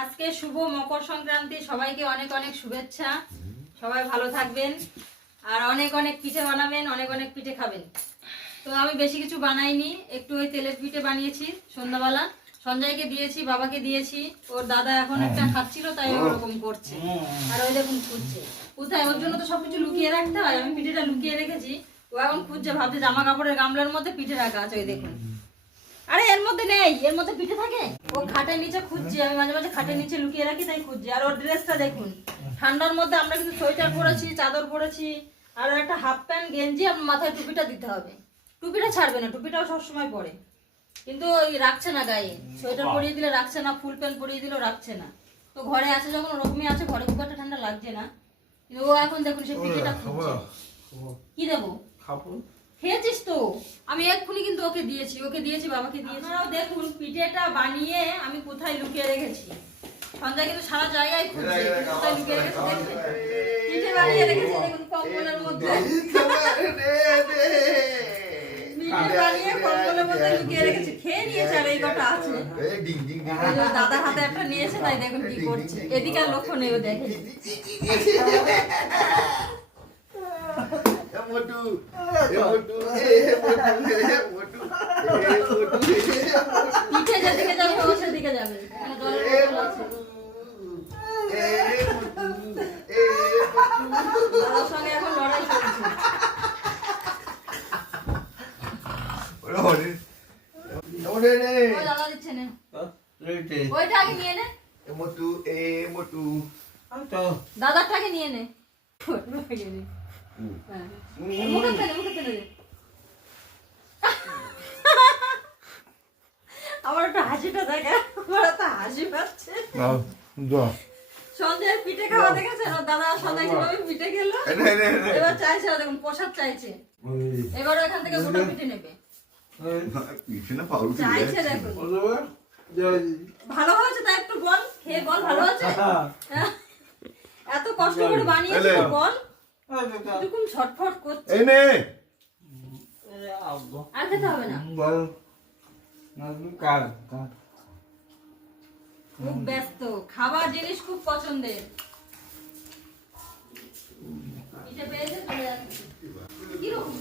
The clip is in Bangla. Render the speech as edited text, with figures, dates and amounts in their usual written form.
আজকে শুভ মকর সংক্রান্তি, সবাইকে অনেক অনেক শুভেচ্ছা। সবাই ভালো থাকবেন আর অনেক অনেক পিঠে বানাবেন, অনেক অনেক পিঠে খাবেন। তো আমি বেশি কিছু বানাইনি, একটু ওই তেলের পিঠে বানিয়েছি সন্ধ্যাবেলা, সঞ্জয়কে দিয়েছি, বাবাকে দিয়েছি। ওর দাদা এখন একটা খাচ্ছিল, তাই ওরকম করছে। আর ওই দেখুন খুঁজছে কোথায়, ওর জন্য তো সবকিছু লুকিয়ে রাখতে হয়। আমি পিঠেটা লুকিয়ে রেখেছি, ও এখন খুঁজছে, ভাবছে জামা কাপড়ের গামলার মধ্যে পিঠে রাখা আছে। ওই দেখুন, আরে এর মধ্যে নেই, এর মধ্যে পিঠে থাকে। ও খাটের নিচে খুঁজছে, আমি মাঝে মাঝে খাটের নিচে লুকিয়ে রাখি, তাই খুঁজছে। আর ওর ড্রেসটা দেখুন, ঠান্ডার মধ্যে আমরা কিন্তু সোয়েটার পরেছি, চাদর পরেছি, আর একটা হাফ প্যান্ট গেঞ্জি, আর মাথায় টুপিটা দিতে হবে। টুপিটা ছাড়বে না, টুপিটাও সবসময় পরে, কিন্তু ওই রাখছে না গায়ে। সোয়েটার পরিয়ে দিলে রাখছে না, ফুল প্যান্ট পরিয়ে দিলেও রাখছে না। তো ঘরে আছে যখন ওরকমই আছে, ঘরে খুব একটা ঠান্ডা লাগছে না। কিন্তু ও এখন দেখুন সে পিঠেটা খুঁজছে। কি দেবো? খেয়েছিস তো? আমি এক্ষুনি কিন্তু ওকে দিয়েছি, বাবাকে দিয়েছি। আপনারাও দেখুন পিঠেটা বানিয়ে আমি কোথায় লুকিয়ে রেখেছি। সন্ধ্যা কিন্তু সারা জায়গায় খুঁজছে কোথায় লুকিয়ে রেখেছি। পিঠে বানিয়ে রেখেছি দেখুন কম্বলের মধ্যে, লুকিয়ে রেখেছি। খেয়ে নিয়েছে, আর এই কটা আছে। দাদার হাতে একটা নিয়েছে, তাই দেখুন কি করছে। এদিকে আর লক্ষ্য নেই, ও দেখে। পিঠে যেদিকে যাবে ও সেদিকে যাবে। দাদার সঙ্গে এখন লড়াই চলছে। দাদা দিচ্ছে না, ওইটা আগে নিয়ে নে। দাদারটাকে নিয়ে নে। আমার একটা হাসিটা দেখে, আমার একটা হাসি পাচ্ছে। সন্ধ্যায় পিঠে খাওয়া দেখেছেন, ওর দাদা সন্ধ্যায় কিভাবে পিঠে খেলো। এবার চাইছে, দেখুন প্রসাদ চাইছে। এবার এখান থেকে গোটা পিঠে নেবে, চাইছে। দেখুন ভালো হয়েছে, তাই একটু বল, খেয়ে বল ভালো আছে। এত কষ্ট করে বানিয়েছি, বল। এরকম ছটফট করছে, আর খেতে হবে না। খুব ব্যস্ত, খাবার জিনিস খুব পছন্দের। পিঠে পেয়েছে চলে যাচ্ছে। কিরকম